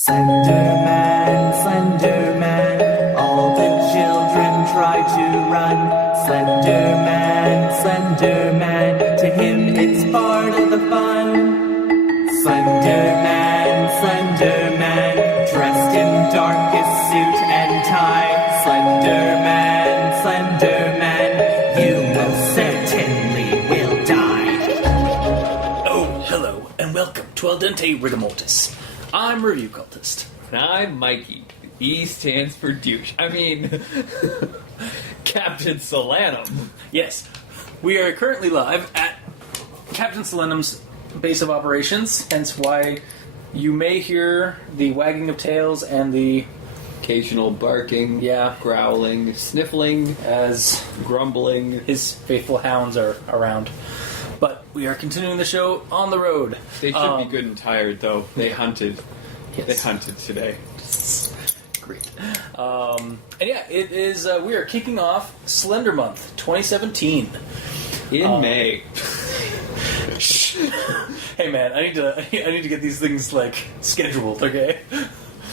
Slender Man, all the children try to run. Slender Man, to him it's part of the fun. Slender Man, dressed in darkest suit and tie. Slender Man, you will certainly die. Oh, hello, and welcome to Al Dente Rigamortis. I'm Review Cultist. And I'm Mikey. E stands for douche. I mean, Captain Solanum. Yes, we are currently live at Captain Solanum's base of operations, hence why you may hear the wagging of tails and the Occasional barking, growling, sniffling, as grumbling. his faithful hounds are around. But we are continuing the show on the road. They should be good and tired, though. They hunted. Yes. They hunted today. Great. And yeah, it is. We are kicking off Slender Month 2017 In May. Hey man, I need to get these things like scheduled. Okay.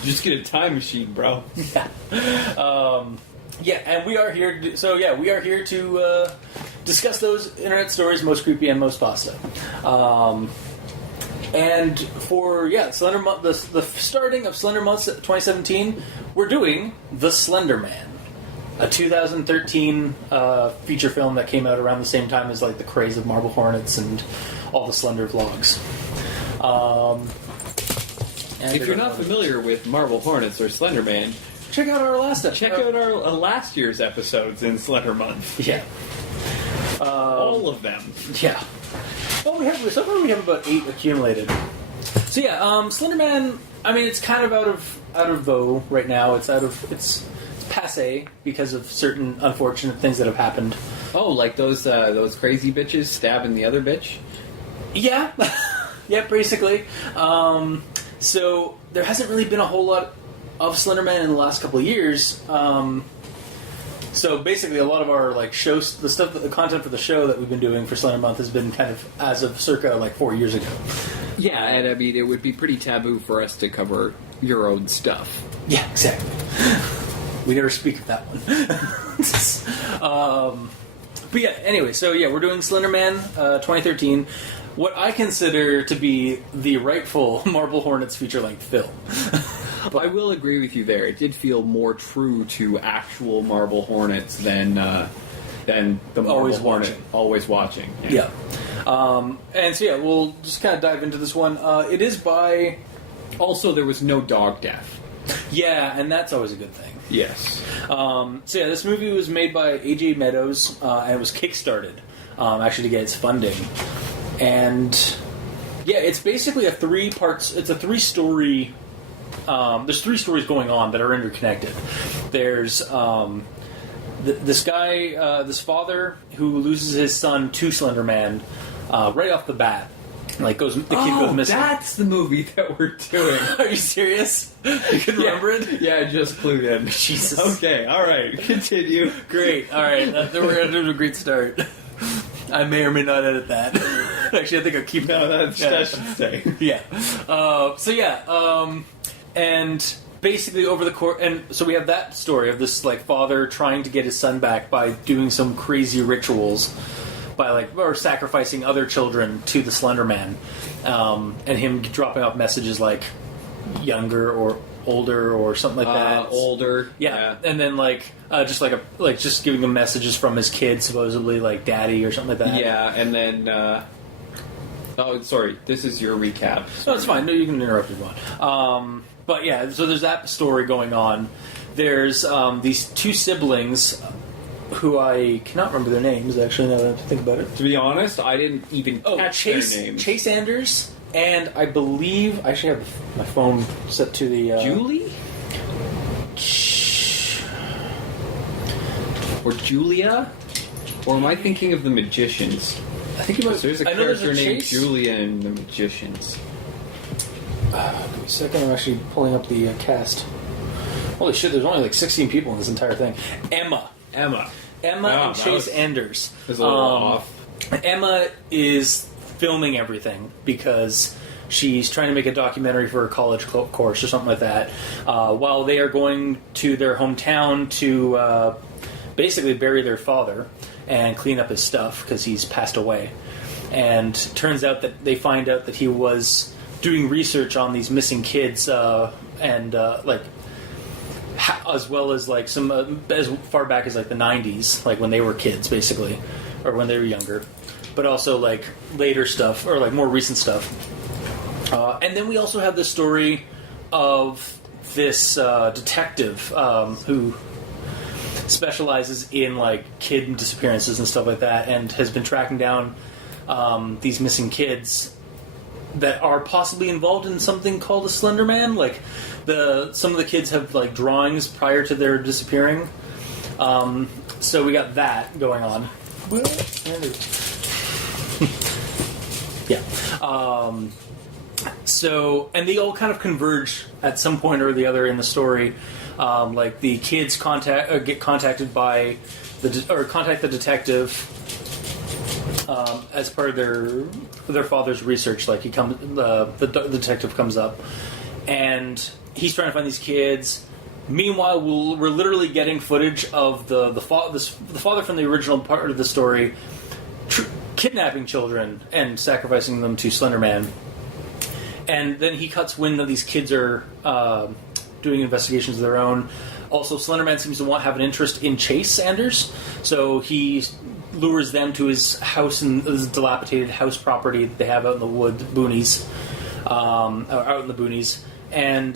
Just get a time machine, bro. Yeah. Yeah, and we are here. We are here to discuss those internet stories, most creepy and most pasta. And for Slender Month, the starting of Slender Month 2017, we're doing The Slender Man, a 2013 feature film that came out around the same time as like the craze of Marble Hornets and all the Slender vlogs. If you're not familiar with Marble Hornets or Slender Man, check out our last episode. check out our last year's episodes in Slender Month. Yeah. All of them. Yeah. Well, so far we have about 8 accumulated. So yeah, Slender Man. I mean, it's kind of out of vogue right now. It's passé because of certain unfortunate things that have happened. Oh, like those crazy bitches stabbing the other bitch? Yeah, yeah, basically. So there hasn't really been a whole lot of Slender Man in the last couple of years. So basically, a lot of our like shows, the content for the show that we've been doing for Slender Month has been kind of as of circa like 4 years ago. Yeah, and I mean, it would be pretty taboo for us to cover your own stuff. Yeah, exactly. We never speak of that one. But yeah, anyway, so yeah, we're doing Slender Man 2013. What I consider to be the rightful Marble Hornets feature-length film. But I will agree with you there. It did feel more true to actual Marble Hornets than the Marble Always Hornet. Watching. Always watching. Yeah. And so yeah, we'll just kind of dive into this one. It is by... Also, there was no dog death. Yeah, and that's always a good thing. Yes. So yeah, this movie was made by A.J. Meadows, and it was kickstarted, actually, to get its funding. And yeah, it's basically it's a 3-story... there's 3 stories going on that are interconnected. There's this guy, this father who loses his son to Slender Man right off the bat. Like the kid goes missing. That's the movie that we're doing. Are you serious? You can remember it? Yeah, I just clued in. Jesus. Okay, all right, continue. Great. All right, we're gonna do a great start. I may or may not edit that. Actually, I think I'll keep. No, that should stay. Yeah. And basically over the course, and so we have that story of this like father trying to get his son back by doing some crazy rituals, or sacrificing other children to the Slender Man, and him dropping off messages like younger or older or something like that. Older. Yeah. And then just giving him messages from his kid, supposedly like daddy or something like that. Yeah, and then. Oh, sorry. This is your recap. No, it's fine. No, you can interrupt if you want. But yeah, so there's that story going on. There's these 2 siblings who I cannot remember their names, actually, now that I think about it. To be honest, I didn't even catch their names. Chase Anders, and I believe... I actually have my phone set to the... Julie? Or Julia? Or am I thinking of The Magicians? I think it was... There's a character named Julia in The Magicians. Give me a second, I'm actually pulling up the cast. Holy shit, there's only like 16 people in this entire thing. Emma and Chase Anders. Was a little off. Emma is filming everything because she's trying to make a documentary for a college course or something like that, while they are going to their hometown to basically bury their father and clean up his stuff because he's passed away. And turns out that they find out that he was doing research on these missing kids as well as like some as far back as like the 90s, like when they were kids basically, or when they were younger, but also like later stuff or like more recent stuff. And then we also have the story of this detective who specializes in like kid disappearances and stuff like that, and has been tracking down these missing kids that are possibly involved in something called a Slender Man. Like some of the kids have like drawings prior to their disappearing. So we got that going on. Yeah. So, and they all kind of converge at some point or the other in the story. Like the kids get contacted by contact the detective as part of their father's research. Like the detective comes up, and he's trying to find these kids. Meanwhile, we're literally getting footage of the father from the original part of the story kidnapping children and sacrificing them to Slender Man. And then he cuts wind that these kids are doing investigations of their own. Also, Slender Man seems to have an interest in Chase Sanders, so he lures them to his house in his dilapidated house property that they have out in the boonies, and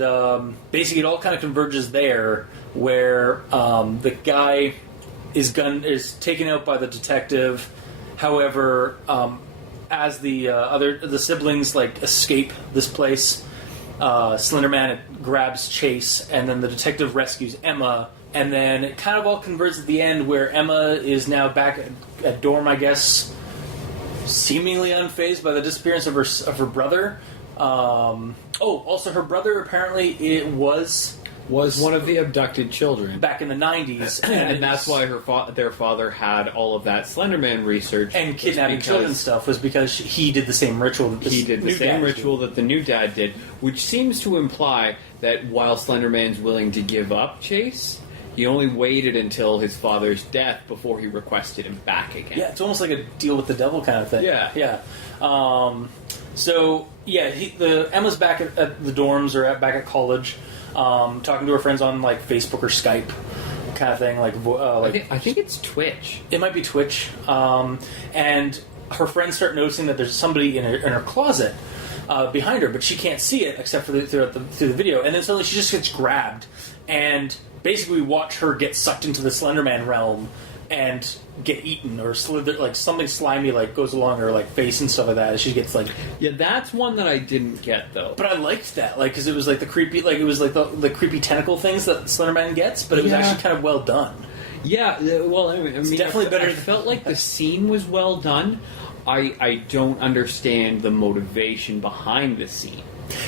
basically it all kind of converges there, where the guy is taken out by the detective. However, as the siblings like escape this place, Slender Man grabs Chase, and then the detective rescues Emma, and then it kind of all converges at the end where Emma is now back at dorm, I guess, seemingly unfazed by the disappearance of her brother. Also her brother apparently was one of the abducted children back in the 90s, and that's why their father had all of that Slender Man research and kidnapping children stuff, was because he did the same ritual that the new dad did, which seems to imply that while Slender Man's willing to give up Chase, he only waited until his father's death before he requested him back again. Yeah, it's almost like a deal with the devil kind of thing. Yeah. Emma's back at the dorms or back at college, talking to her friends on like Facebook or Skype, kind of thing. I think it's Twitch. It might be Twitch. And her friends start noticing that there's somebody in her closet behind her, but she can't see it except for through the video. And then suddenly she just gets grabbed, and basically we watch her get sucked into the Slender Man realm and get eaten, or like something slimy like goes along her like face and stuff like that. And she gets like, yeah, that's one that I didn't get though. But I liked that, like, because it was like the creepy, like it was like the creepy tentacle things that Slender Man gets, but it was actually kind of well done. Yeah, well, I mean, it's definitely better. I felt like the scene was well done. I don't understand the motivation behind the scene.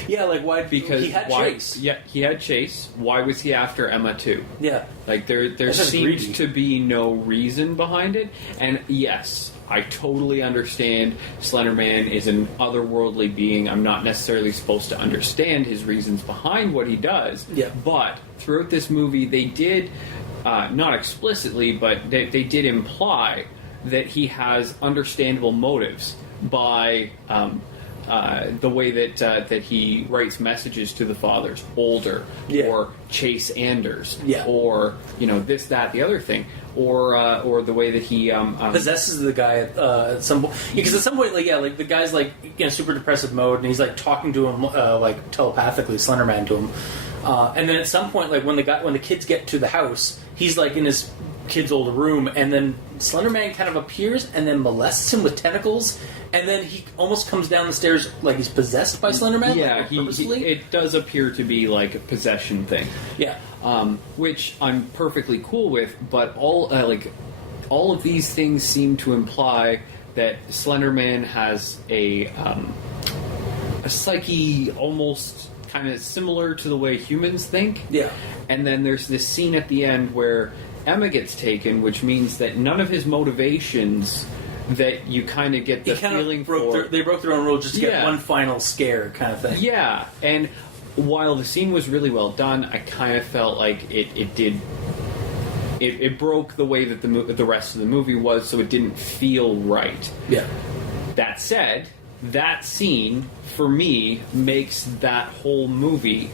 Yeah, like why? Because he had Chase. Yeah, he had Chase. Why was he after Emma too? Yeah, like there seems to be no reason behind it. And yes, I totally understand Slender Man is an otherworldly being. I'm not necessarily supposed to understand his reasons behind what he does. Yeah, but throughout this movie, they did not explicitly, but they did imply that he has understandable motives by the way that he writes messages to the fathers, older, or Chase Anders, or this, that, the other thing, or the way that he possesses the guy at some point. Because at some point, like the guy's like in a super depressive mode, and he's like talking to him like telepathically, Slender Man to him, and then at some point, like when the kids get to the house, he's like in his kid's old room, and then Slender Man kind of appears and then molests him with tentacles, and then he almost comes down the stairs like he's possessed by Slender Man. Yeah, it does appear to be like a possession thing. Yeah, which I'm perfectly cool with, but all of these things seem to imply that Slender Man has a psyche almost kind of similar to the way humans think. Yeah, and then there's this scene at the end where Emma gets taken, which means that none of his motivations that you kind of get the feeling they broke their own rule just to get Yeah. one final scare kind of thing. Yeah, and while the scene was really well done, I kind of felt like it broke the way that the rest of the movie was, so it didn't feel right. Yeah. That said, that scene, for me, makes that whole movie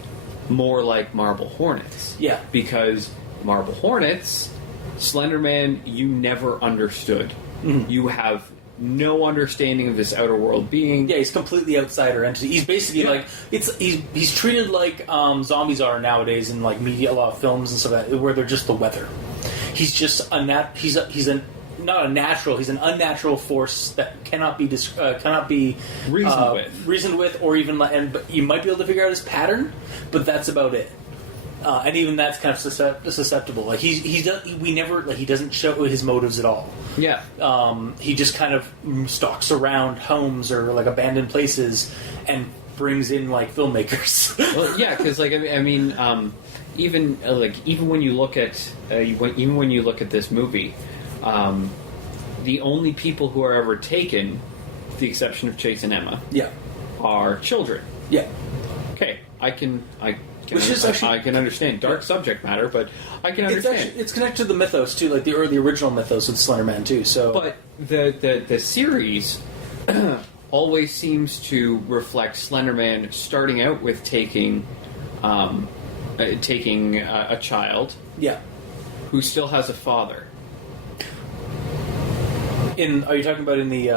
more like Marble Hornets. Yeah. Because Marble Hornets, Slender Man, you never understood. Mm-hmm. You have no understanding of this outer world being. Yeah, he's completely outsider entity. He's basically like he's treated like zombies are nowadays in like media, a lot of films and stuff like that, where they're just the weather. He's just he's not a natural. He's an unnatural force that cannot be reasoned with, or even but you might be able to figure out his pattern, but that's about it. And even that's kind of susceptible. Like he doesn't show his motives at all. Yeah. He just kind of stalks around homes or like abandoned places and brings in like filmmakers. Well, yeah, because like I mean, even when you look at this movie, the only people who are ever taken, with the exception of Chase and Emma, yeah, are children. Yeah. Okay, I can understand dark subject matter, but I can understand. It's connected to the mythos too, like the original mythos with Slender Man too. So, but the series always seems to reflect Slender Man starting out with taking a child, yeah, who still has a father. Are you talking about in the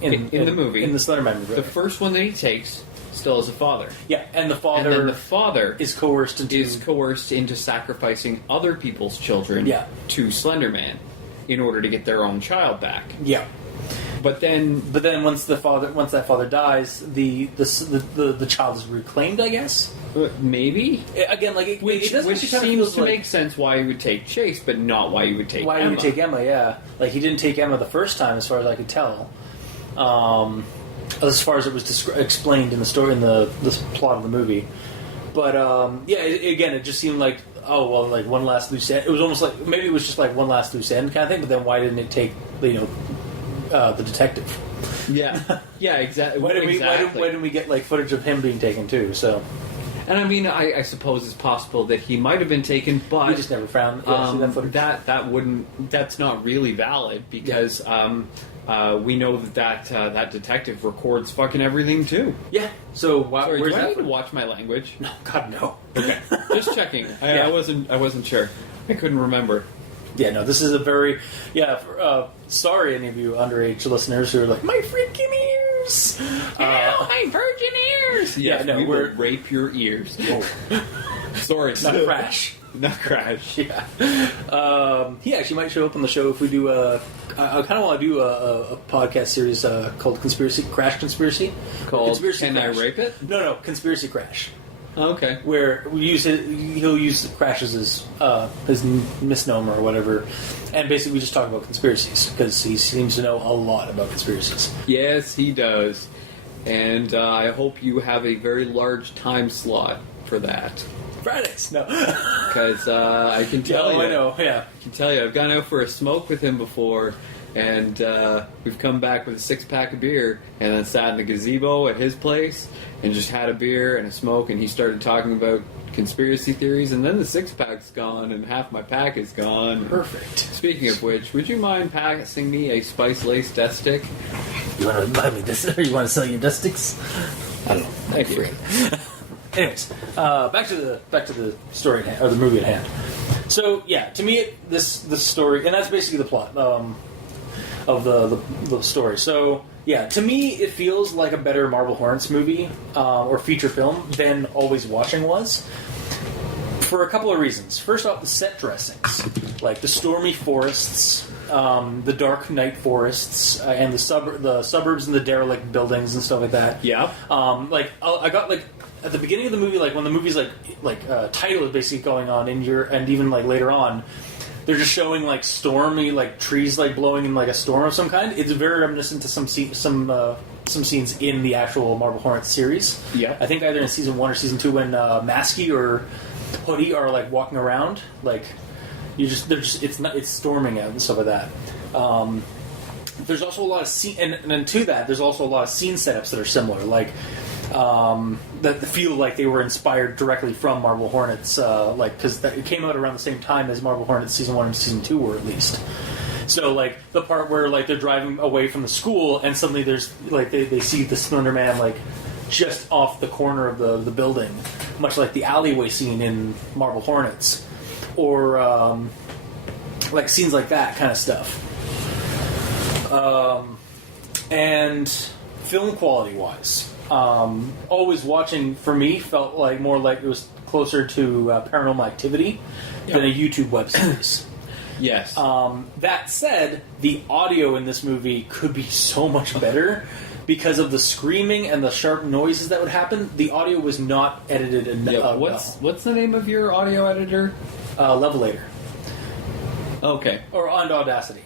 the movie, in the Slender Man movie? The first one that he takes still has a father. Yeah, and the father is coerced into sacrificing other people's children to Slender Man in order to get their own child back. Yeah. But then once that father dies, the child is reclaimed, I guess. Maybe again, like which seems to make sense why he would take Chase, but not why he would take Emma. He would take Emma? Yeah, like he didn't take Emma the first time, as far as I could tell. As far as it was explained in the story, in the plot of the movie. But again, it just seemed like like one last loose end. It was almost like maybe it was just like one last loose end kind of thing. But then why didn't it take the detective? Yeah, yeah, exactly. Why didn't we get like footage of him being taken too? So, and I mean, I suppose it's possible that he might have been taken, but we just never found that footage. That's not really valid because we know that detective records fucking everything too. Yeah. So where's do I that? need to watch my language? No, God no. Okay, just checking. I wasn't sure. I couldn't remember. Yeah, no, this is a very... sorry, any of you underage listeners who are like, my freaking ears! My virgin ears! Yeah, no, we will rape your ears. Sorry, not crash. Not crash. Yeah. He actually might show up on the show if we do I kind of want to do a podcast series called Crash Conspiracy. Called Conspiracy Can Crash. I Rape It? No, Conspiracy Crash. Okay. Where he'll use Crash as his misnomer or whatever, and basically we just talk about conspiracies because he seems to know a lot about conspiracies. Yes, he does, and I hope you have a very large time slot for that. Fridays, no, because I can tell you. I know, yeah. I can tell you, I've gone out for a smoke with him before. And we've come back with a 6-pack of beer and then sat in the gazebo at his place and just had a beer and a smoke, and he started talking about conspiracy theories, and then the 6-pack's gone and half my pack is gone. Perfect. Speaking of which, would you mind passing me a spice-laced death stick? You want to buy me this, or you want to sell your death sticks? I don't know. Thank you. Anyways, back to the story at hand, or the movie at hand. So yeah, to me, this story, and that's basically the plot. Of the story. So, yeah, to me, it feels like a better Marble Hornets movie or feature film than Always Watching was. For a couple of reasons. First off, the set dressings. Like the stormy forests, the dark night forests, and the suburbs and the derelict buildings and stuff like that. Yeah. I got, like, at the beginning of the movie, like, when the movie's, title is basically going on, and even, like, later on, they're just showing like stormy, like trees like blowing in like a storm of some kind. It's very reminiscent to some scenes in the actual Marble Hornets series. Yeah, I think either in season 1 or season 2 when Maskey or Hoodie are like walking around, like it's storming out and stuff like that. there's also a lot of scene, and then to that, there's also a lot of scene setups that are similar, like that feel like they were inspired directly from Marble Hornets, like because it came out around the same time as Marble Hornets season 1 and season 2 were, at least. So like the part where like they're driving away from the school and suddenly there's like they see the Slender Man like just off the corner of the building, much like the alleyway scene in Marble Hornets, or like scenes like that kind of stuff. And film quality wise, always watching for me felt like more like it was closer to Paranormal Activity than a YouTube web series. Yes. That said, the audio in this movie could be so much better because of the screaming and the sharp noises that would happen. The audio was not edited enough. What's the name of your audio editor? Levelator. Okay. Or on Audacity.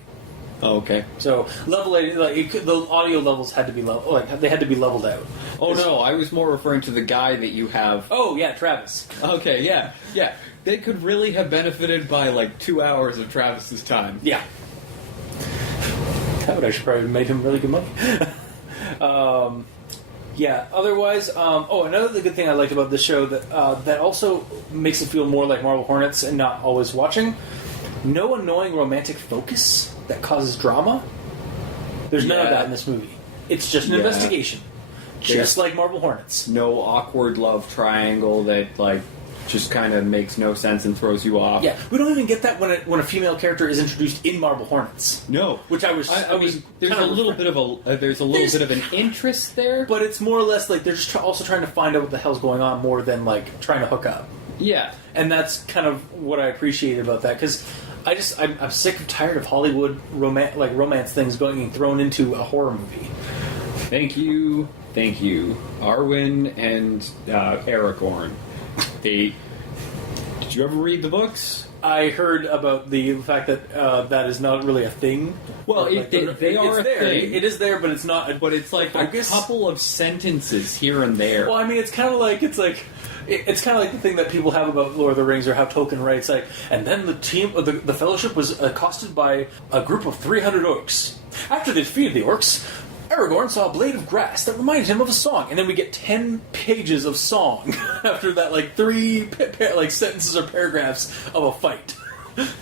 Oh, okay. So Levelator, like the audio levels had to be they had to be leveled out. Oh no, I was more referring to the guy that you have. Oh yeah, Travis. Okay, yeah. They could really have benefited by like 2 hours of Travis's time. Yeah. That would actually probably made him really good money. Yeah. Otherwise, another good thing I liked about this show that also makes it feel more like Marble Hornets and not always watching. No annoying romantic focus that causes drama. There's none of that in this movie. It's just an investigation, just like Marble Hornets. No awkward love triangle that like just kind of makes no sense and throws you off. Yeah, we don't even get that when a female character is introduced in Marble Hornets. No, which I mean, there's a little bit of an interest there, but it's more or less like they're just also trying to find out what the hell's going on more than like trying to hook up. Yeah, and that's kind of what I appreciated about that because I'm sick and tired of Hollywood romance things getting thrown into a horror movie. Thank you, Arwen and Aragorn. Did you ever read the books? I heard about the fact that that is not really a thing. Well, they are a thing. It is there, but it's not. But it's like a couple of sentences here and there. Well, I mean, it's kind of like the thing that people have about Lord of the Rings, or how Tolkien writes, like, and then the Fellowship was accosted by a group of 300 orcs. After they defeated the orcs, Aragorn saw a blade of grass that reminded him of a song, and then we get 10 pages of song after that, like 3 sentences or paragraphs of a fight.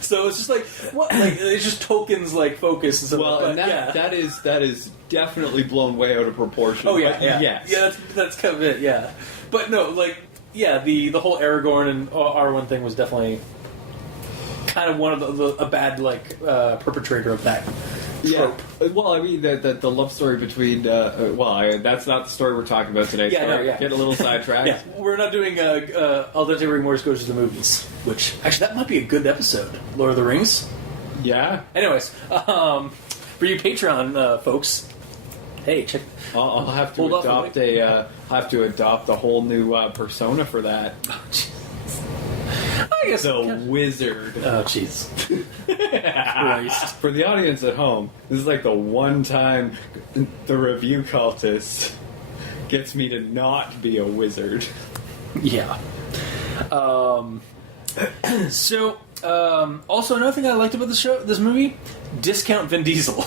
So it's just like what? Like it's just Tolkien's like focus and stuff. Well, and that is definitely blown way out of proportion. Oh yeah. Yeah, that's kind of it. Yeah, but no, like the whole Aragorn and Arwen thing was definitely kind of one of a bad perpetrator of that. Trope. Yeah. Well, I mean, the love story between... that's not the story we're talking about today. Yeah, Get a little sidetracked. Yeah, we're not doing Al Dente Rigmortis Goes to the Movies, which, actually, that might be a good episode. Lord of the Rings. Yeah. Anyways, for you Patreon folks, hey, check... I'll have to adopt a whole new persona for that. I guess the wizard. Oh, jeez. Christ. For the audience at home, this is like the one time the review cultist gets me to not be a wizard. Yeah. Also another thing I liked about this movie, discount Vin Diesel.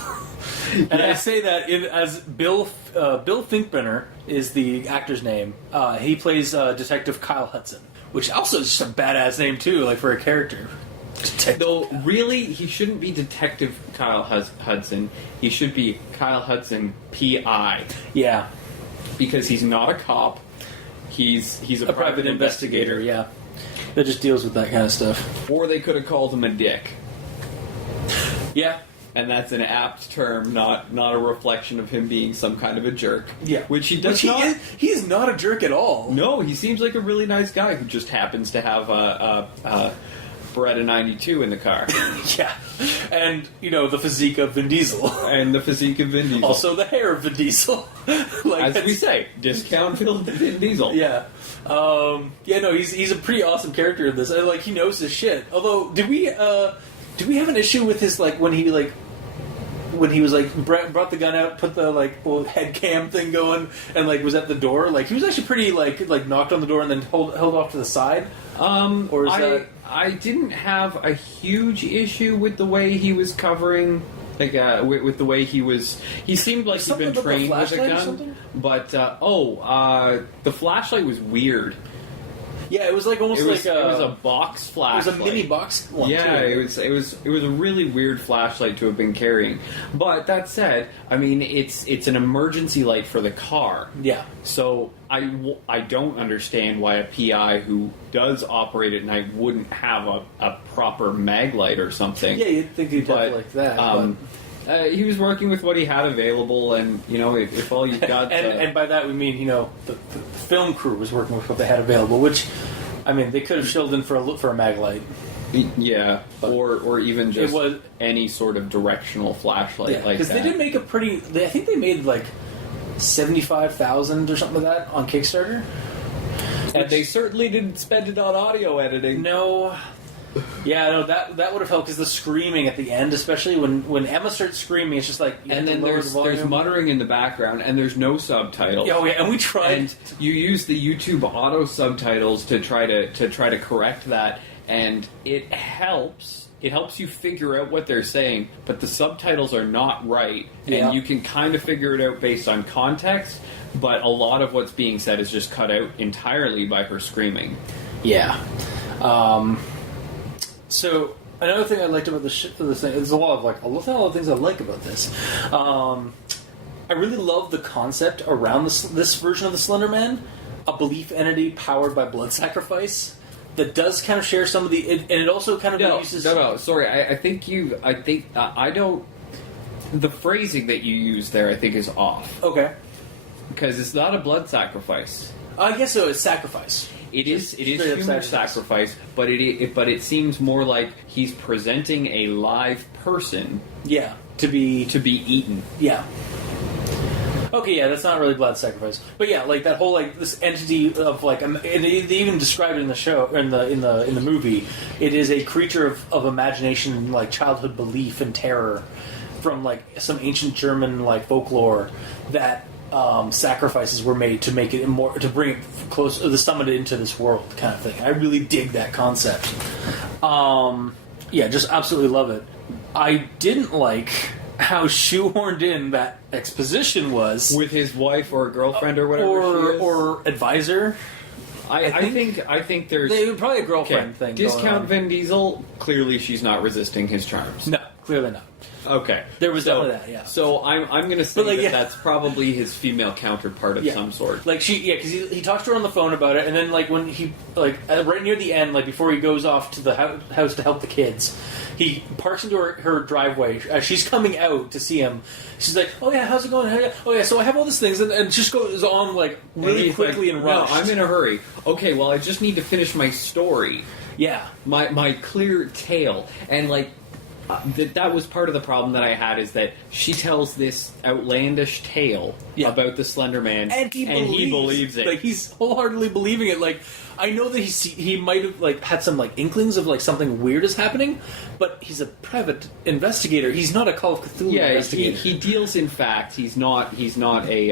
And I say that as Bill Finkbeiner is the actor's name. He plays Detective Kyle Hudson, which also is just a badass name too, like for a character. Though really, he shouldn't be Detective Kyle Hudson. He should be Kyle Hudson P.I. Yeah, because he's not a cop. He's a private investigator. Yeah, that just deals with that kind of stuff. Or they could have called him a dick. Yeah. And that's an apt term, not a reflection of him being some kind of a jerk. Yeah, which he does not. He is not a jerk at all. No, he seems like a really nice guy who just happens to have a Beretta 92 in the car. Yeah, and the physique of Vin Diesel, Also, the hair of Vin Diesel. As we say, discount Vin Diesel. Yeah. He's a pretty awesome character in this. He knows his shit. Although, did we have an issue with his when he was brought the gun out, put the little head cam thing going, and was at the door? He was actually pretty knocked on the door and then held off to the side. I didn't have a huge issue with the way he was covering Like with the way he seemed like he'd been Something about the trained with a flashlight or gun. something? But the flashlight was weird. Yeah, it was like almost It was a it box was flashlight. a mini box one. Yeah, too. it was a really weird flashlight to have been carrying. But that said, I mean, it's an emergency light for the car. Yeah. So I don't understand why a PI who does operate at night wouldn't have a proper mag light or something. Yeah, you'd think he'd have like that. He was working with what he had available, and if all you got, and by that we mean the film crew was working with what they had available, which I mean they could have shilled in for a mag light. yeah, But or even just it was- any sort of directional flashlight like that. Because they did make a pretty. I think they made like 75,000 or something like that on Kickstarter. And they certainly didn't spend it on audio editing. No. Yeah, no, that would have helped because the screaming at the end, especially when Emma starts screaming, it's just like. You And have to then lower there's the volume. muttering in the background, and there's no subtitles. Oh yeah, and we tried. And you use the YouTube auto subtitles to try to correct that, and it helps. It helps you figure out what they're saying, but the subtitles are not right, Yeah. and you can kind of figure it out based on context. But a lot of what's being said is just cut out entirely by her screaming. Yeah. So another thing I liked about this thing, there's a lot of things I like about this. I really love the concept around this version of the Slender Man, a belief entity powered by blood sacrifice that does kind of share some of the, and it also kind of uses. No. Sorry, I don't. The phrasing that you use there, I think, is off Okay, because it's not a blood sacrifice. I guess so. It's sacrifice. It is Straight up human sacrifice, but it seems more like he's presenting a live person Yeah, to be eaten. Yeah. Okay, yeah, that's not really blood sacrifice, but yeah, like that whole this entity of and they even describe it in the show in the movie. It is a creature of imagination, like childhood belief and terror from some ancient German folklore that sacrifices were made to make it more to bring it close to summon it into this world kind of thing. I really dig that concept. Yeah, just absolutely love it. I didn't like how shoehorned in that exposition was With his wife or girlfriend or whatever she is. or advisor. I think there's They probably a girlfriend thing. going Discount on. Vin Diesel. Clearly, she's not resisting his charms. No, clearly not. Okay, There was definitely that, yeah. So I'm going to say But, that yeah. that's probably his female counterpart of Yeah. some sort. Because he talks to her on the phone about it, and then when he right near the end, before he goes off to the house to help the kids, he parks into her driveway. As she's coming out to see him, she's like, "Oh yeah, how's it going? Oh yeah, so I have all these things," and just goes on really he's quickly like, and rushed. No, I'm in a hurry. Okay, well, I just need to finish my story, Yeah, my clear tale, and that was part of the problem that I had is that she tells this outlandish tale Yeah. about the Slender Man, and he believes it. He's wholeheartedly believing it. I know that he might have had some inklings of something weird is happening, but he's a private investigator. He's not a Call of Cthulhu yeah, investigator. he deals in facts. He's not a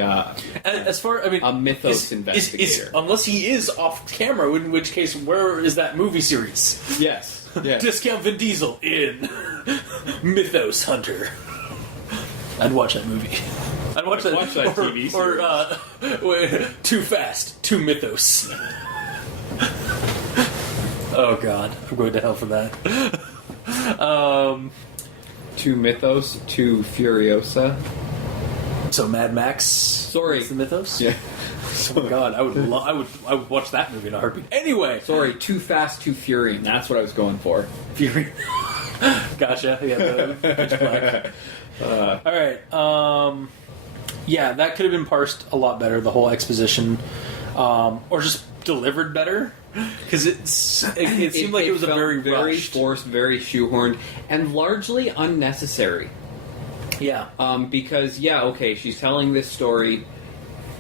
As far, a mythos investigator. Unless he is off camera, in which case, where is that movie series? yes. Yes. Discount Vin Diesel in Mythos Hunter. I'd watch that movie. I'd watch that, TV or Too Fast, Too Mythos. Oh God, I'm going to hell for that. Two Mythos, two Furiosa. So Mad Max. Sorry. Is the Mythos. Yeah. Oh my God, I would watch that movie in a heartbeat. Anyway, Sorry, Too Fast, Too Furious. That's what I was going for. Fury. Gotcha. Yeah, the pitch black. All right. Yeah, that could have been parsed a lot better. The whole exposition, or just delivered better, because it seemed like it was a felt very very rushed. forced, very shoehorned, and largely unnecessary. Yeah. Because she's telling this story.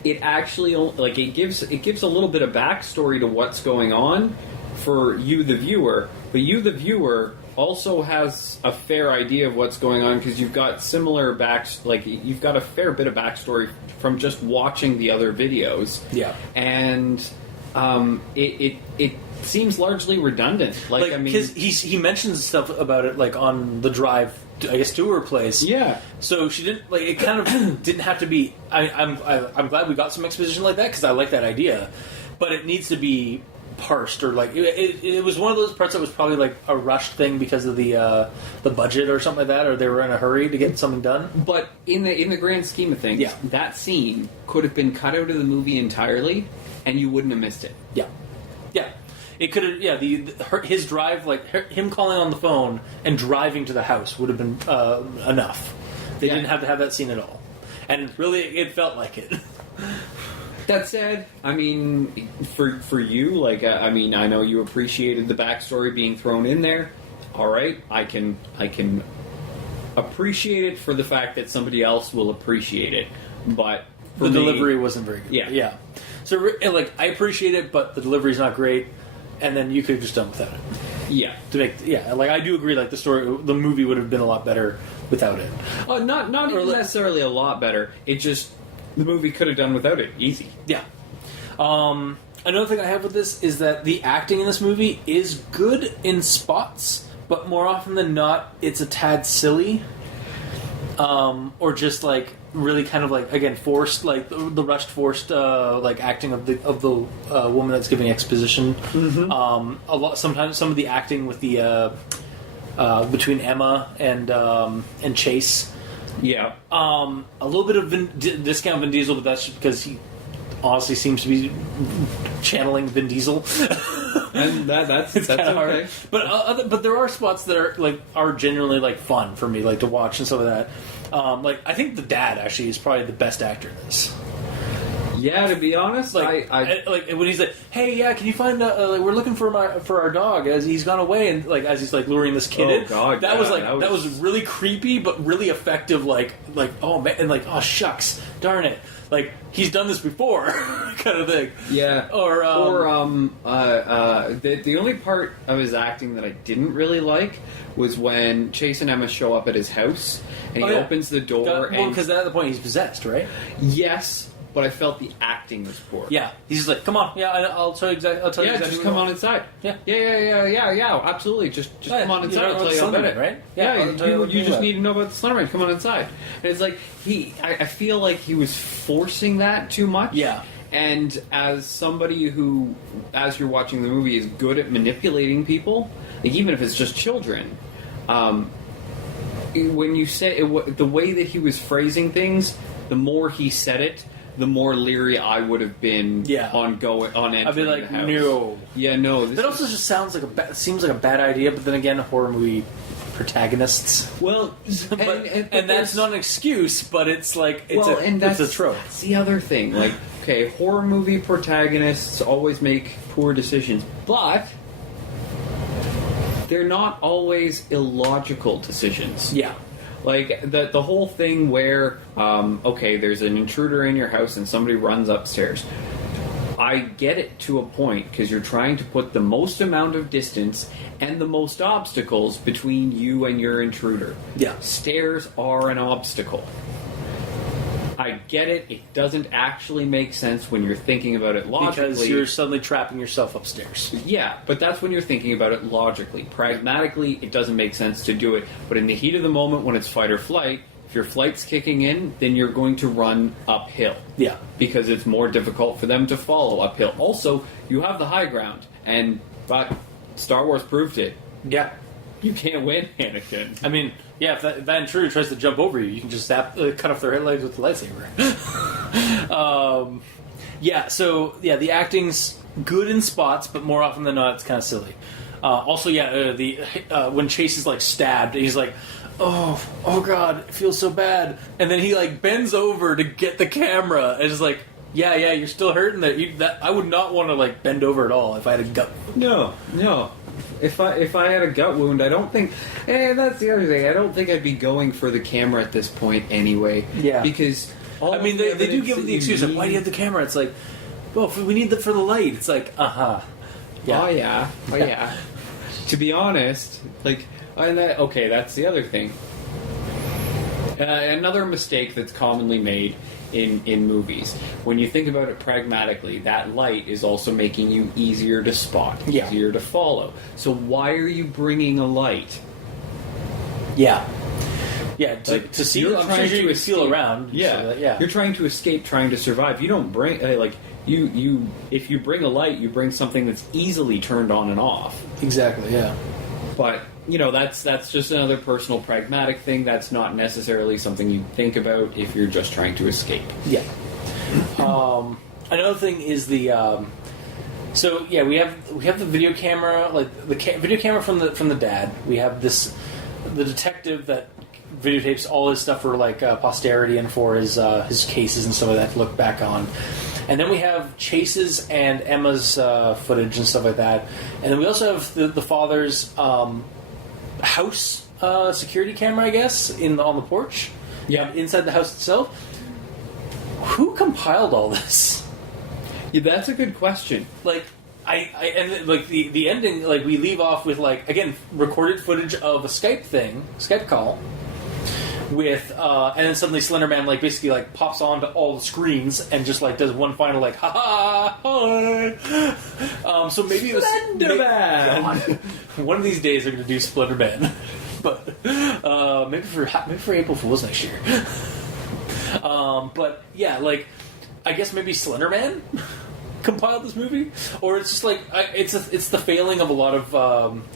It actually it gives a little bit of backstory to what's going on for you, the viewer. But you, the viewer, also has a fair idea of what's going on because you've got similar you've got a fair bit of backstory from just watching the other videos. Yeah. And it seems largely redundant. because he mentions stuff about it on the drive I guess, to her place. Yeah. So she didn't like it. Kind of didn't have to be. I'm glad we got some exposition like that because I like that idea, but it needs to be parsed or like it was one of those parts that was probably like a rushed thing because of the budget or something like that, or they were in a hurry to get something done. But in the grand scheme of things, Yeah. that scene could have been cut out of the movie entirely, and you wouldn't have missed it. Yeah, yeah. It could have, his drive, like him calling on the phone and driving to the house would have been enough. They didn't have to have that scene at all, and really, it felt like it. That said, I mean, for you, like, I mean, I know you appreciated the backstory being thrown in there. All right, I can appreciate it for the fact that somebody else will appreciate it, but The delivery wasn't very good. Yeah. Yeah. So, like, I appreciate it, but the delivery's not great, and then you could have just done without it. Yeah. Like, I do agree, like, the movie would have been a lot better without it. Not even necessarily a lot better. It just, the movie could have done without it. Easy. Yeah. Another thing I have with this is that the acting in this movie is good in spots, but more often than not, it's a tad silly. Or just, like, really kind of, like, again, forced, like, the rushed, forced, like, acting of the woman that's giving exposition. Mm-hmm. Sometimes some of the acting with the, between Emma and Chase. Yeah. A little bit of discount Vin Diesel, but that's just because he honestly seems to be channeling Vin Diesel. And that's kind of okay. hard. But there are spots that are genuinely like fun for me, like to watch and stuff like that. Like I think the dad actually is probably the best actor in this. Yeah, to be honest, Like, like when he's like, "Hey, yeah, can you find? Like, we're looking for our dog as he's gone away," and like as he's like luring this kid in. God, that yeah, was like that was really creepy, but really effective. Like oh man, and like oh shucks, darn it, like he's done this before, kind of thing. Yeah. The only part of his acting that I didn't really like was when Chase and Emma show up at his house and he opens the door because at the point he's possessed, right? Yes. But I felt the acting was poor. Yeah, he's just like, "Come on, yeah, I'll tell you exactly." Just come on inside. Yeah, absolutely. Just come on inside. I'll tell you about it. Right? Yeah, you just about need to know about the Slender Man. Come on inside. And it's like I feel like he was forcing that too much. Yeah. And as somebody who, as you're watching the movie, is good at manipulating people, like even if it's just children, when you say the way that he was phrasing things, the more he said it, the more leery I would have been on entering I'd be like, the house. no. Yeah, no. That also just seems like a bad idea, but then again, horror movie protagonists. Well, and that's not an excuse, but it's like, it's a trope. That's the other thing. Like, okay, horror movie protagonists always make poor decisions, but they're not always illogical decisions. Yeah. Like, the whole thing where, okay, there's an intruder in your house and somebody runs upstairs. I get it to a point, because you're trying to put the most amount of distance and the most obstacles between you and your intruder. Yeah. Stairs are an obstacle. I get it. It doesn't actually make sense when you're thinking about it logically. Because you're suddenly trapping yourself upstairs. Yeah, but that's when you're thinking about it logically. Pragmatically, it doesn't make sense to do it. But in the heat of the moment, when it's fight or flight, if your flight's kicking in, then you're going to run uphill. Yeah. Because it's more difficult for them to follow uphill. Also, you have the high ground. But Star Wars proved it. Yeah. You can't win, Anakin. I mean, yeah, if that intruder tries to jump over you, you can just cut off their headlights with the lightsaber. The acting's good in spots, but more often than not, it's kind of silly. When Chase is like stabbed, he's like, oh god, it feels so bad, and then he like bends over to get the camera, and is like, yeah, you're still hurting. That I would not want to like bend over at all if I had a gut. No. If I had a gut wound, I don't think. That's the other thing. I don't think I'd be going for the camera at this point anyway. Yeah. Because they do give the excuse of why do you have the camera? It's like, well, we need for the light. It's like, yeah. Oh yeah. To be honest, like, that's the other thing. Another mistake that's commonly made in movies. When you think about it pragmatically, that light is also making you easier to spot, easier to follow. So why are you bringing a light? Yeah. Yeah, to see. You're I'm trying sure you to can feel escape. around. Yeah, so that, yeah. You're trying to escape, trying to survive. You don't bring you. If you bring a light, you bring something that's easily turned on and off. Exactly. Yeah. But that's just another personal pragmatic thing. That's not necessarily something you think about if you're just trying to escape. Yeah. Another thing is the. So yeah, we have the video camera, like the video camera from the dad. We have the detective that videotapes all his stuff for like posterity and for his cases and stuff like that to look back on. And then we have Chase's and Emma's footage and stuff like that. And then we also have the father's house security camera, I guess, on the porch. Yeah. Inside the house itself. Who compiled all this? Yeah, that's a good question. Like, and like the ending, like we leave off with like again recorded footage of a Skype call, with and then suddenly Slender Man like basically like pops onto all the screens and just like does one final like ha ha hi. So maybe it was Slender Man. One of these days they're going to do Slender Man, but maybe for April Fool's next year. But yeah, like I guess maybe Slender Man compiled this movie, or it's just like it's the failing of a lot of,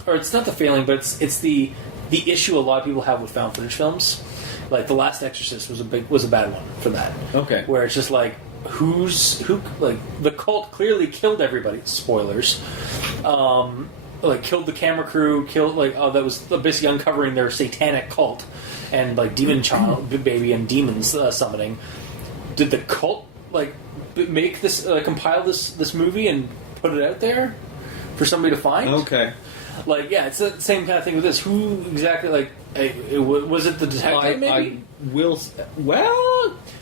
or it's not the failing, but it's the issue a lot of people have with found footage films. Like The Last Exorcist was a bad one for that. Okay, where it's just like who like the cult clearly killed everybody. Spoilers. Like killed the camera crew, that was basically uncovering their satanic cult and like demon child baby and demons summoning. Did the cult like make this compile this movie and put it out there for somebody to find? Okay. Like yeah, it's the same kind of thing with this. Who exactly was it the detective? Maybe well,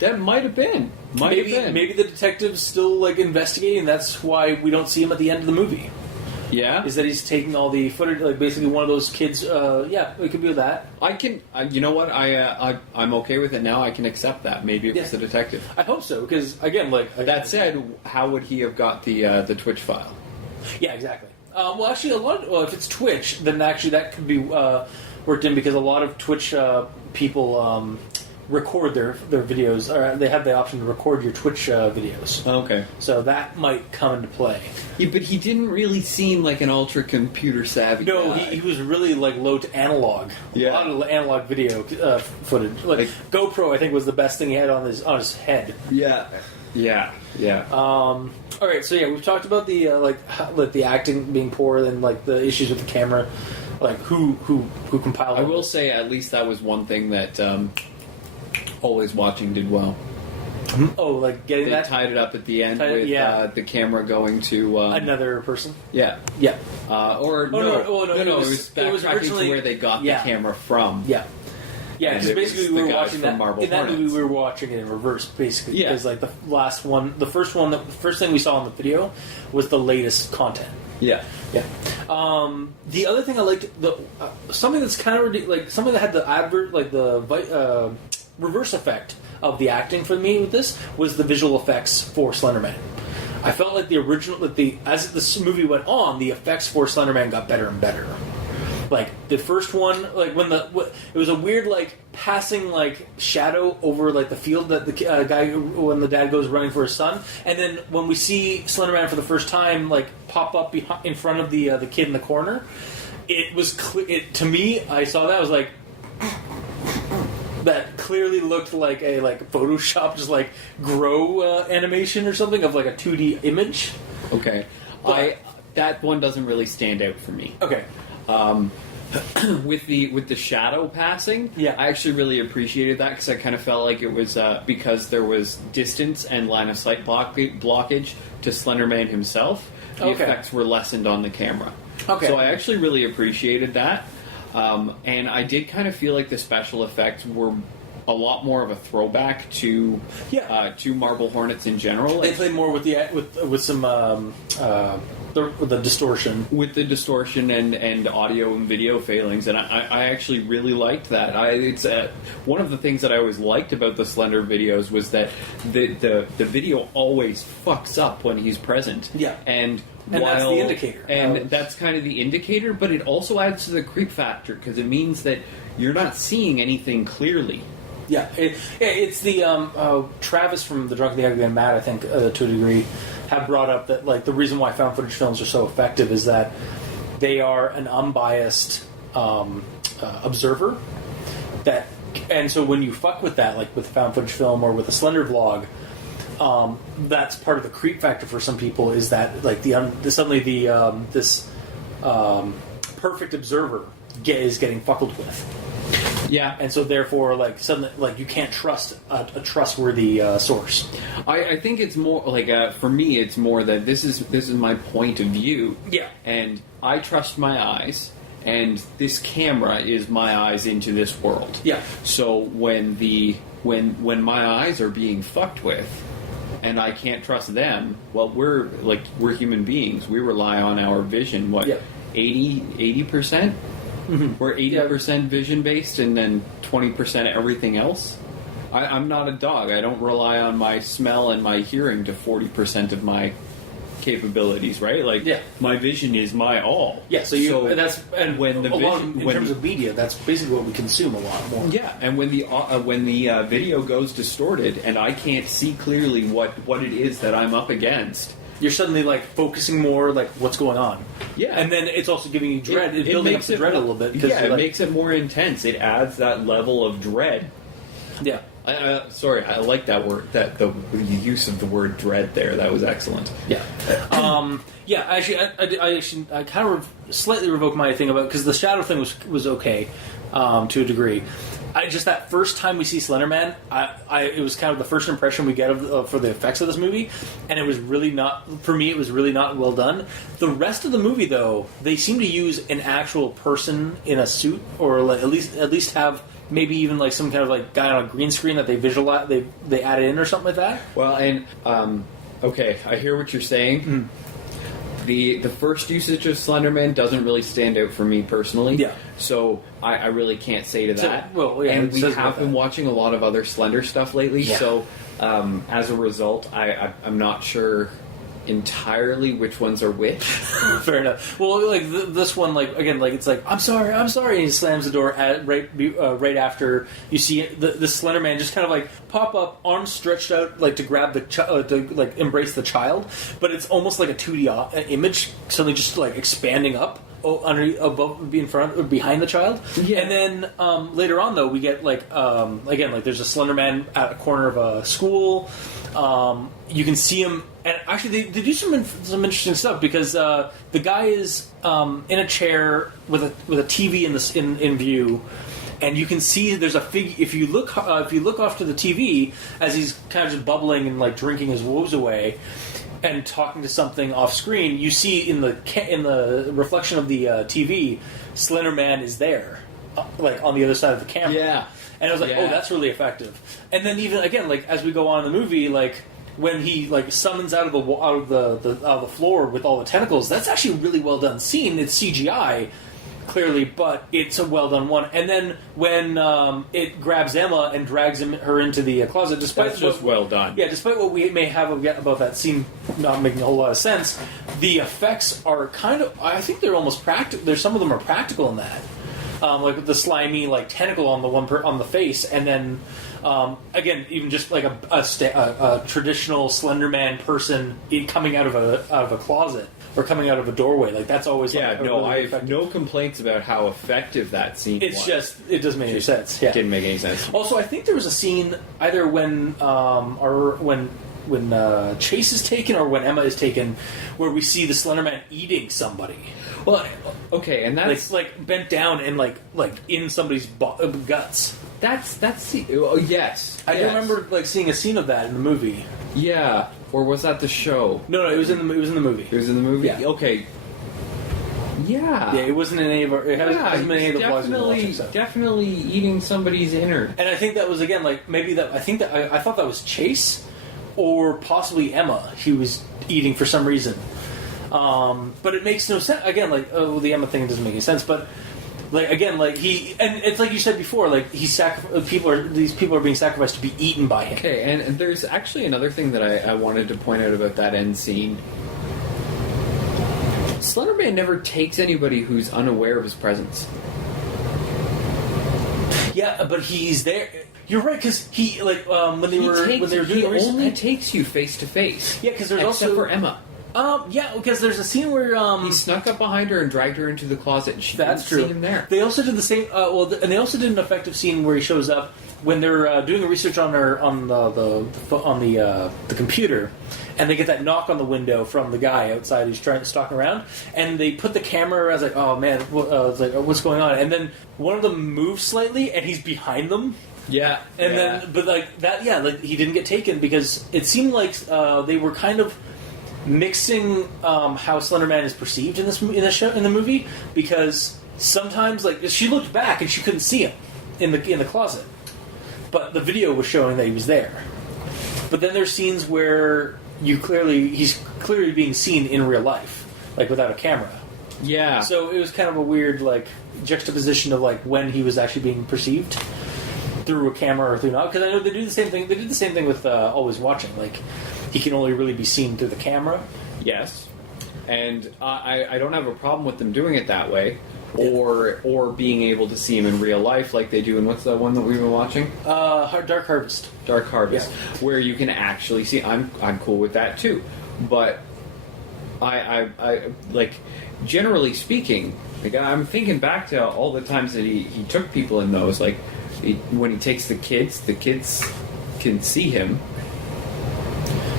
that might have been. Maybe the detective's still like investigating. That's why we don't see him at the end of the movie. Yeah, is that he's taking all the footage, like basically one of those kids. Yeah, it could be that. I can. You know what? I'm okay with it now. I can accept that. Maybe it was the detective. I hope so, because again, like that said, how would he have got the Twitch file? Yeah, exactly. Well, actually, if it's Twitch, then actually that could be worked in, because a lot of Twitch people record their videos, or they have the option to record your Twitch videos. Okay. So that might come into play. Yeah, but he didn't really seem like an ultra computer savvy No, guy. he was really like low to analog. Yeah. A lot of analog video footage. Like GoPro, I think, was the best thing he had on his head. Yeah. Yeah. All right, so yeah, we've talked about the acting being poor and like the issues with the camera, like who compiled. I will say, at least that was one thing that Always Watching did well. Oh, like getting they that tied it up at the end with the camera going to another person. Yeah. Yeah. No. It was backtracking to where they got the camera from. Yeah. Yeah, because basically we were watching that. In that movie, we were watching it in reverse, basically. Yeah. Because like the last one, the first thing we saw in the video was the latest content. Yeah. Yeah. The other thing I liked, something that's kind of like something that had the advert, like the reverse effect of the acting for me with this was the visual effects for Slender Man. I felt like the original, as this movie went on, the effects for Slender Man got better and better. Like the first one, like it was a weird like passing like shadow over like the field that the guy when the dad goes running for his son, and then when we see Slender Man for the first time like pop up in front of the kid in the corner, it was to me. I saw that, I was like, that clearly looked like a Photoshop just like grow animation or something of like a 2D image. Okay, but that one doesn't really stand out for me. Okay. With the shadow passing, yeah, I actually really appreciated that, because I kind of felt like it was because there was distance and line of sight blockage to Slender Man himself. The effects were lessened on the camera. Okay, so I actually really appreciated that, and I did kind of feel like the special effects were a lot more of a throwback to Marble Hornets in general. They played more with some. The distortion. With the distortion and audio and video failings, and I actually really liked that. It's one of the things that I always liked about the Slender videos was that the video always fucks up when he's present. Yeah. And that's the indicator. And that's kind of the indicator, but it also adds to the creep factor, because it means that you're not seeing anything clearly. Yeah, it's the Travis from The Drunk, the Ugly, and Mad, I think, to a degree, have brought up that like the reason why found footage films are so effective is that they are an unbiased observer. And so when you fuck with that, like with a found footage film or with a Slender vlog, that's part of the creep factor for some people. Is that like suddenly this perfect observer is getting fuckled with. Yeah, and so therefore, like suddenly, like you can't trust a trustworthy source. I think it's more like for me, it's more that this is my point of view. Yeah, and I trust my eyes. And this camera is my eyes into this world. Yeah. So when my eyes are being fucked with, and I can't trust them, well, we're human beings. We rely on our vision. What? Yeah. 80%? Mm-hmm. We're 80% vision based, and then 20% everything else. I'm not a dog. I don't rely on my smell and my hearing to 40% of my capabilities, right? Like, my vision is my all. Yeah, so that's and when the vision, in terms of media, that's basically what we consume a lot more. Yeah, and when the video goes distorted and I can't see clearly what it is that I'm up against, you're suddenly like focusing more like what's going on. Yeah, and then it's also giving you dread. It building up the dread a little bit. Yeah, it makes it more intense. It adds that level of dread. Yeah. Sorry, I like that word. That the use of the word dread there. That was excellent. Yeah, yeah. I kind of slightly revoked my thing about because the shadow thing was okay to a degree. Just that first time we see Slender Man, it was kind of the first impression we get for the effects of this movie, and it was really not for me. It was really not well done. The rest of the movie, though, they seem to use an actual person in a suit, or like at least have. Maybe even like some kind of like guy on a green screen that they visualize, they added in or something like that. Well, and okay, I hear what you're saying. Mm. The first usage of Slender Man doesn't really stand out for me personally. Yeah. So I really can't say to that. So, well, yeah, and we have been watching a lot of other Slender stuff lately. Yeah. So as a result, I'm not sure entirely which ones are which. Fair enough. Well, like this one, like again, like it's like I'm sorry, and he slams the door right after you see the Slender Man just kind of like pop up, arms stretched out, like to grab the to like embrace the child, but it's almost like a 2D image suddenly just like expanding up. Above, in front, or behind the child, yeah. And then later on, though, we get like again, like there's a Slender Man at a corner of a school. You can see him, and actually they do some interesting stuff because the guy is in a chair with a TV in view, and you can see there's a figure. If you look off to the TV as he's kind of just bubbling and like drinking his woes away. And talking to something off screen, you see in the reflection of the TV, Slender Man is there, like on the other side of the camera. Yeah, and I was like, oh, that's really effective. And then even again, like as we go on in the movie, like when he like summons out of the floor with all the tentacles, that's actually a really well done scene. It's CGI. Clearly, but it's a well done one. And then when it grabs Emma and drags her into the closet, despite that's just well done. Yeah, despite what we may have about that scene not making a whole lot of sense, the effects are kind of. I think they're almost practical. There's some of them are practical in that, like with the slimy like tentacle on the on the face, and then again even just like a traditional Slender Man person coming out of a closet. Or coming out of a doorway, like that's always I have effective. no complaints about how effective that scene was. It's just it doesn't make any sense. Yeah. It didn't make any sense. Also, I think there was a scene either when Chase is taken or when Emma is taken, where we see the Slender Man eating somebody. Well, okay, and that's like bent down and like in somebody's guts. Yes. I do remember like seeing a scene of that in the movie. Yeah. Or was that the show? No, it was in the movie. It was in the movie? Yeah. Okay. Yeah. Yeah, it wasn't in any of our... It hasn't been any of the vlogs we've been watching, so. Definitely eating somebody's innards. And I think that was, again, like, maybe that... I thought that was Chase or possibly Emma he was eating for some reason. But it makes no sense. Again, like, the Emma thing doesn't make any sense, but... Like again, like and it's like you said before, like these people are being sacrificed to be eaten by him. Okay, and there's actually another thing that I wanted to point out about that end scene. Slender Man never takes anybody who's unaware of his presence. Yeah, but he's there. You're right, because he when they were doing he the research, only takes you face to face. Yeah, because there's except also for Emma. Yeah, because there's a scene where He snuck up behind her and dragged her into the closet, and she that's didn't true. see him there. They also did the same. And they also did an effective scene where he shows up when they're doing the research on the computer, and they get that knock on the window from the guy outside who's stalking around, and they put the camera. I was like, oh man, what's going on? And then one of them moves slightly, and he's behind them. Yeah, And then, but like that, yeah, like he didn't get taken because it seemed like they were kind of mixing how Slender Man is perceived in the movie, because sometimes like she looked back and she couldn't see him in the closet, but the video was showing that he was there. But then there's scenes where he's clearly being seen in real life, like without a camera. Yeah. So it was kind of a weird like juxtaposition of like when he was actually being perceived through a camera or through not, because I know they do the same thing. They did the same thing with Always Watching. Like he can only really be seen through the camera. Yes, and I don't have a problem with them doing it that way, or being able to see him in real life like they do in what's the one that we've been watching? Dark Harvest. Dark Harvest, where you can actually see. I'm cool with that too, but I like generally speaking, like I'm thinking back to all the times that he took people in those, like when he takes the kids can see him.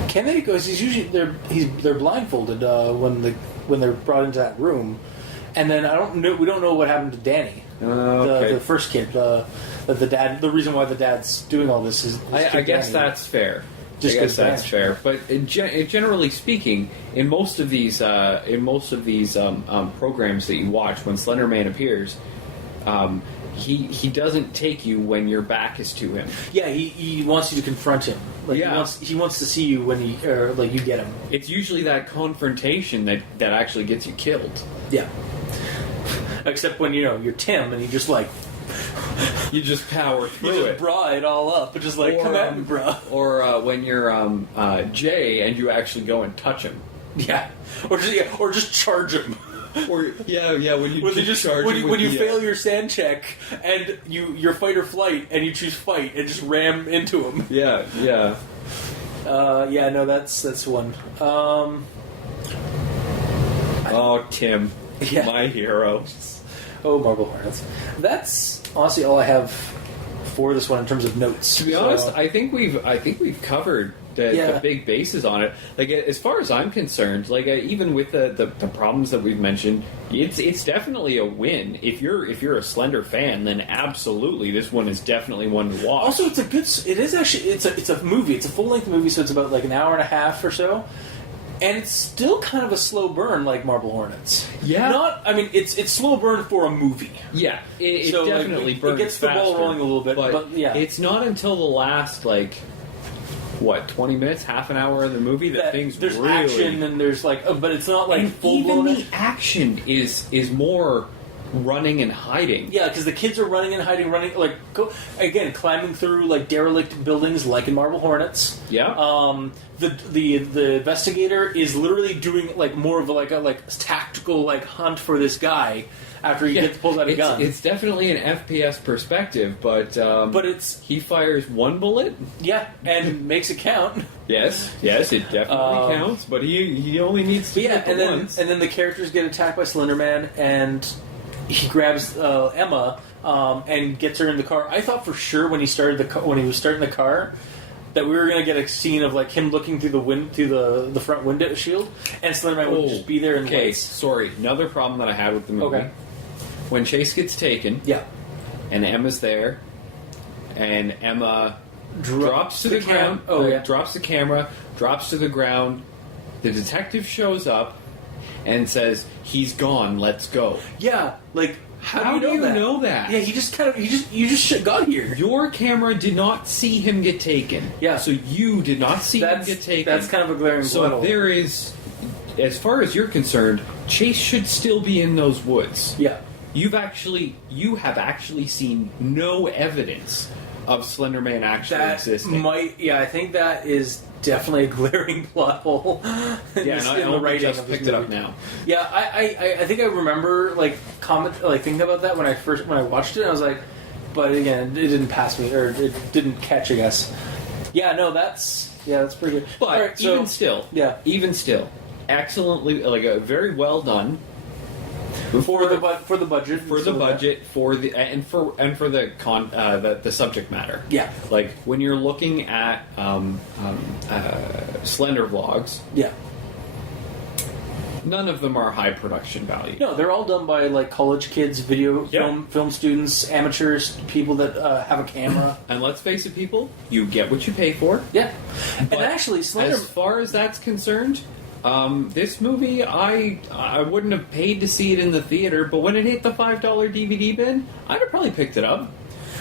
Can they? Because he's usually they're blindfolded when they're brought into that room, and then we don't know what happened to Danny, Okay. the first kid. The dad. The reason why the dad's doing all this is I guess that's fair. Just I guess that's Dan. fair. But generally speaking, in most of these programs that you watch, when Slender Man appears, he doesn't take you when your back is to him. Yeah, he wants you to confront him. Like, Yeah. he wants to see you when you get him. It's usually that confrontation that actually gets you killed. Yeah. Except when you're Tim and you just like You just power you through just it. bra it all up, but just like come at me, bro. Or when you're Jay and you actually go and touch him. Yeah. Or just charge him. Or when you charge him when with you the, fail your sand check and your fight or flight and you choose fight and just ram into him. Yeah. No, that's one. Oh, Tim, Yeah. my hero. Oh, Marble Hornets. That's honestly all I have for this one in terms of notes. To be honest, I think we've covered the big bases on it. Like as far as I'm concerned, like even with the problems that we've mentioned, it's definitely a win. If you're a Slender fan, then absolutely this one is definitely one to watch. Also, it's a movie. It's a full length movie, so it's about like an hour and a half or so. And it's still kind of a slow burn, like Marble Hornets. Yeah. It's slow burn for a movie. Yeah, it So, like, definitely it burns gets the ball faster, rolling a little bit, but yeah. It's not until the last 20 minutes, half an hour of the movie that things there's really action and there's but it's not like and full even blown. the action is more running and hiding. Yeah, because the kids are running and hiding, climbing through like derelict buildings, like in Marble Hornets. Yeah. The investigator is literally doing like more of a tactical hunt for this guy after he pulls out a gun. It's definitely an FPS perspective, but he fires one bullet. Yeah, and makes it count. Yes, it definitely counts, but he only needs to hit it once. And then the characters get attacked by Slender Man, and he grabs Emma and gets her in the car. I thought for sure when he was starting the car that we were going to get a scene of him looking through the front window shield, and Slender Man would just be there in the lights. Sorry, another problem that I had with the movie. Okay. When Chase gets taken, and Emma's there, and Emma drops to the ground. Drops the camera, drops to the ground. The detective shows up and says, "He's gone. Let's go." Yeah, how do you know that? Yeah, you just got here. Your camera did not see him get taken. Yeah, so you did not see him get taken. That's kind of a glaring So there is, as far as you're concerned, Chase should still be in those woods. Yeah. You have actually seen no evidence of Slender Man actually existing. I think that is definitely a glaring plot hole. The writing just picked it up now. Yeah, I think I remember thinking about that when I watched it. I was like, but again, it didn't pass me, or it didn't catch, I guess. Yeah, no, that's pretty good. But All right, so, even still, excellently, like a very well done. For the budget, and for the subject matter. Yeah, like when you're looking at Slender vlogs. Yeah. None of them are high production value. No, they're all done by like college kids, film students, amateurs, people that have a camera. And let's face it, people, you get what you pay for. Yeah. But and actually, Slender, as far as that's concerned, this movie, I wouldn't have paid to see it in the theater, but when it hit the $5 DVD bin, I'd have probably picked it up.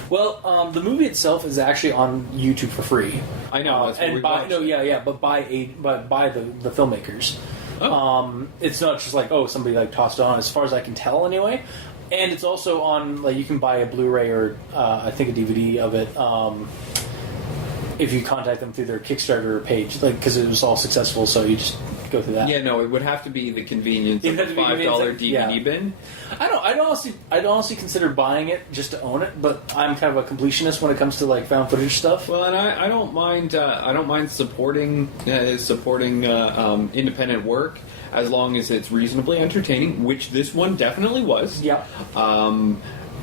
Well, the movie itself is actually on YouTube for free. I know, that's what we watched. But by the filmmakers. Oh. It's not just like, somebody like tossed it on, as far as I can tell anyway. And it's also on, like, you can buy a Blu-ray or I think a DVD of it if you contact them through their Kickstarter page, like, because it was all successful, so you just go through that. Yeah, no, it would have to be the convenience of the $5 DVD bin. I'd honestly consider buying it just to own it, but I'm kind of a completionist when it comes to like found footage stuff. Well, and I don't mind supporting independent work as long as it's reasonably entertaining, which this one definitely was. Yeah.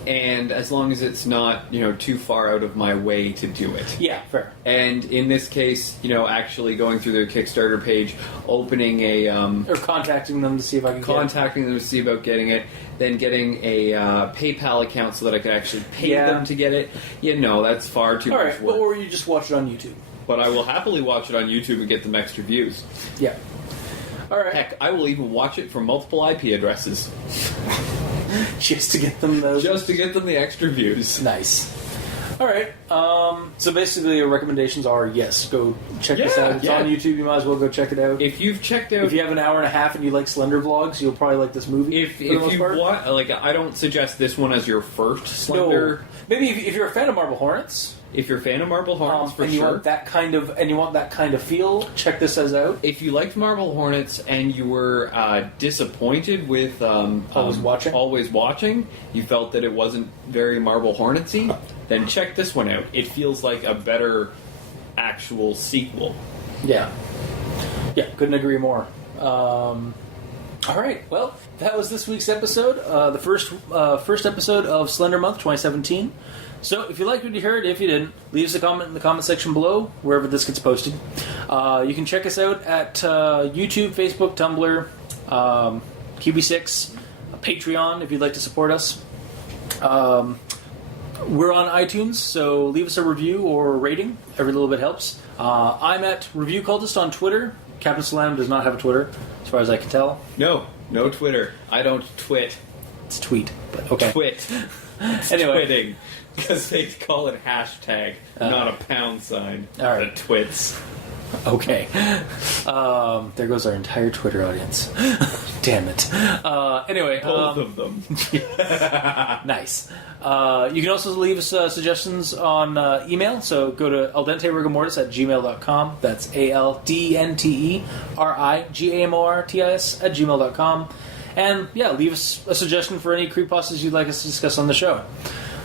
And as long as it's not, too far out of my way to do it. Yeah, fair. And in this case, actually going through their Kickstarter page, opening a... or contacting them to see if I can contacting them to see about getting it, then getting a PayPal account so that I can actually pay them to get it. That's far too much work. Or you just watch it on YouTube. But I will happily watch it on YouTube and get them extra views. Yeah. All right. Heck, I will even watch it from multiple IP addresses. Just to get them those. Just to get them the extra views. Nice. All right. So basically, your recommendations are yes, go check this out. It's on YouTube. You might as well go check it out. If you've checked out, if you have an hour and a half and you like Slender vlogs, you'll probably like this movie. If you want, I don't suggest this one as your first Slender. No. Maybe if you're a fan of Marble Hornets. If you're a fan of Marble Hornets, for and sure. You want that kind of feel, check this as out. If you liked Marble Hornets and you were disappointed with Always Watching, you felt that it wasn't very Marble Hornetsy, then check this one out. It feels like a better actual sequel. Yeah, couldn't agree more. All right, well, that was this week's episode, the first episode of Slender Month 2017. So, if you liked what you heard, if you didn't, leave us a comment in the comment section below, wherever this gets posted. You can check us out at YouTube, Facebook, Tumblr, QB6, Patreon, if you'd like to support us. We're on iTunes, so leave us a review or a rating. Every little bit helps. I'm at Review Cultist on Twitter. Captain Slam does not have a Twitter, as far as I can tell. No Twitter. I don't twit. It's tweet, but okay. Twit. Anyway. Twitting. Because they call it hashtag, not a pound sign. All right. The twits. Okay. There goes our entire Twitter audience. Damn it. Anyway. Both of them. Nice. You can also leave us suggestions on email, so go to aldenterigamortis@gmail.com. That's aldenterigamortis@gmail.com. And, leave us a suggestion for any creepypastas you'd like us to discuss on the show.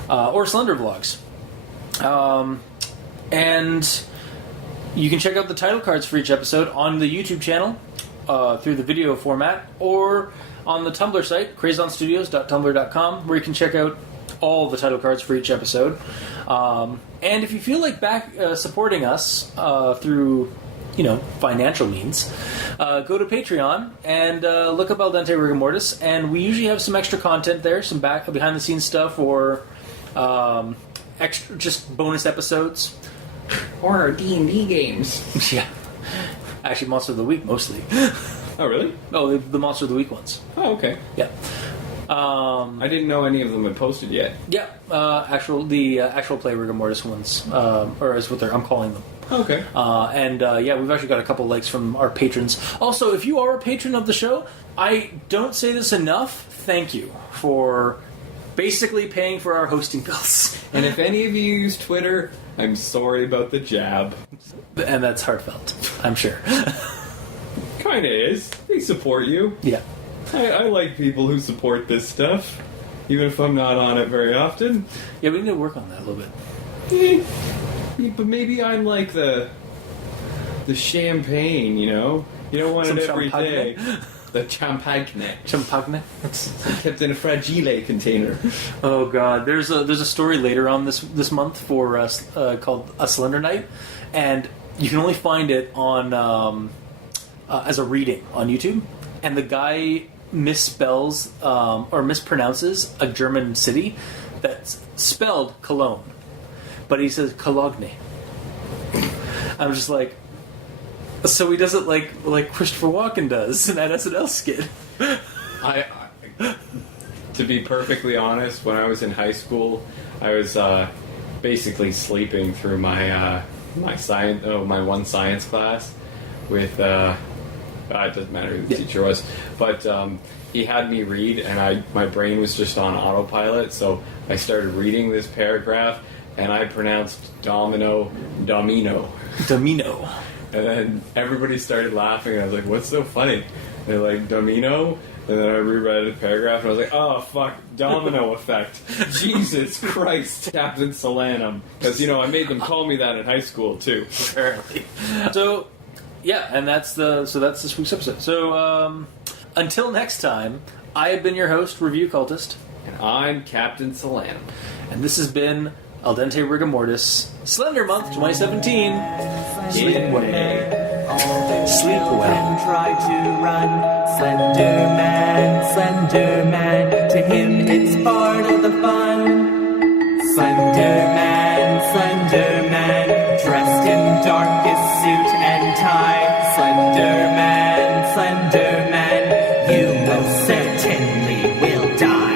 Or Slender vlogs. And you can check out the title cards for each episode on the YouTube channel through the video format, or on the Tumblr site, crazonstudios.tumblr.com, where you can check out all the title cards for each episode. And if you feel like supporting us through financial means, go to Patreon and look up Al Dente Rigor Mortis, and we usually have some extra content there, some behind the scenes stuff, or extra just bonus episodes, or our D&D games. Yeah, actually, Monster of the Week mostly. Oh, really? Oh, the Monster of the Week ones. Oh, okay. Yeah. I didn't know any of them had posted yet. Yeah, the actual play Rigor Mortis ones, or is what I'm calling them. Okay. We've actually got a couple likes from our patrons. Also, if you are a patron of the show, I don't say this enough, thank you for basically paying for our hosting bills. And if any of you use Twitter, I'm sorry about the jab. And that's heartfelt, I'm sure. Kinda is. They support you. Yeah. I like people who support this stuff. even if I'm not on it very often. Yeah, we need to work on that a little bit. But maybe I'm like the champagne, you know? You don't want Some it every champagne? day. The champagne. Champagne. Kept in a fragile container. Oh god, there's a story later on this month for us called A Slender Night, and you can only find it on as a reading on YouTube, and the guy misspells or mispronounces a German city that's spelled Cologne, but he says Cologne. I'm just like, so he does it like Christopher Walken does in that SNL skit. I to be perfectly honest, when I was in high school, I was basically sleeping through my my one science class with it doesn't matter who the teacher was, but he had me read, and my brain was just on autopilot, so I started reading this paragraph, and I pronounced domino. And then everybody started laughing, and I was like, what's so funny? And they're like, domino? And then I reread the paragraph, and I was like, oh, fuck, domino effect. Jesus Christ, Captain Solanum. Because, I made them call me that in high school, too. Apparently. So, yeah, and that's this week's episode. So, until next time, I have been your host, Review Cultist. And I'm Captain Solanum. And this has been Al Dente Rigor Mortis, Slender Month 2017. Sleep well. Sleep well. Try to run. Slender Man. To him it's part of the fun. Slender Man, dressed in darkest suit and tie. Slender Man, you most certainly will die.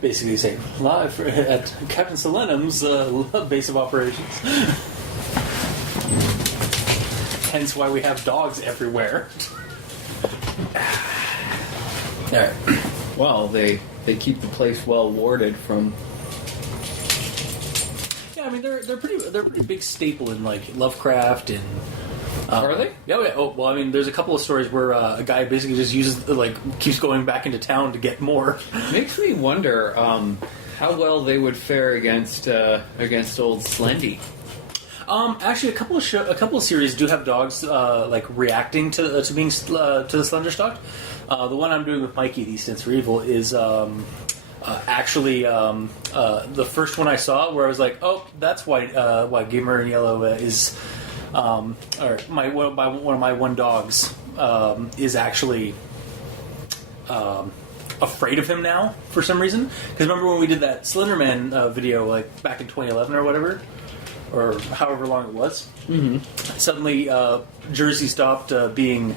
Basically say, live at Captain Solanum's base of operations. Hence why we have dogs everywhere. Alright. Well, they keep the place well warded from... Yeah, I mean, they're pretty big staple in, like, Lovecraft and... Are they? Yeah. Oh, well, I mean, there's a couple of stories where a guy basically just keeps going back into town to get more. Makes me wonder how well they would fare against old Slendy. Actually, a couple of series do have dogs like reacting to being to the slender stocked. The one I'm doing with Mikey, The Sense for Evil, is actually the first one I saw where I was like, oh, that's why Gamer in Yellow is or one of my one dogs is actually afraid of him now for some reason. Because remember when we did that Slender Man video like back in 2011 or whatever, or however long it was. Mm-hmm. Suddenly, Jersey stopped being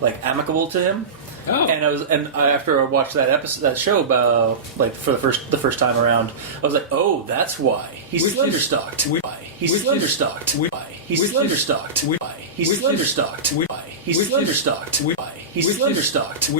like amicable to him. Oh. And after I watched that show about like for the first time around, I was like, oh, that's why he's slender stocked. He's slender stocked. He's slender stocked. He's slender stocked. He's slender stocked. He's slender stocked.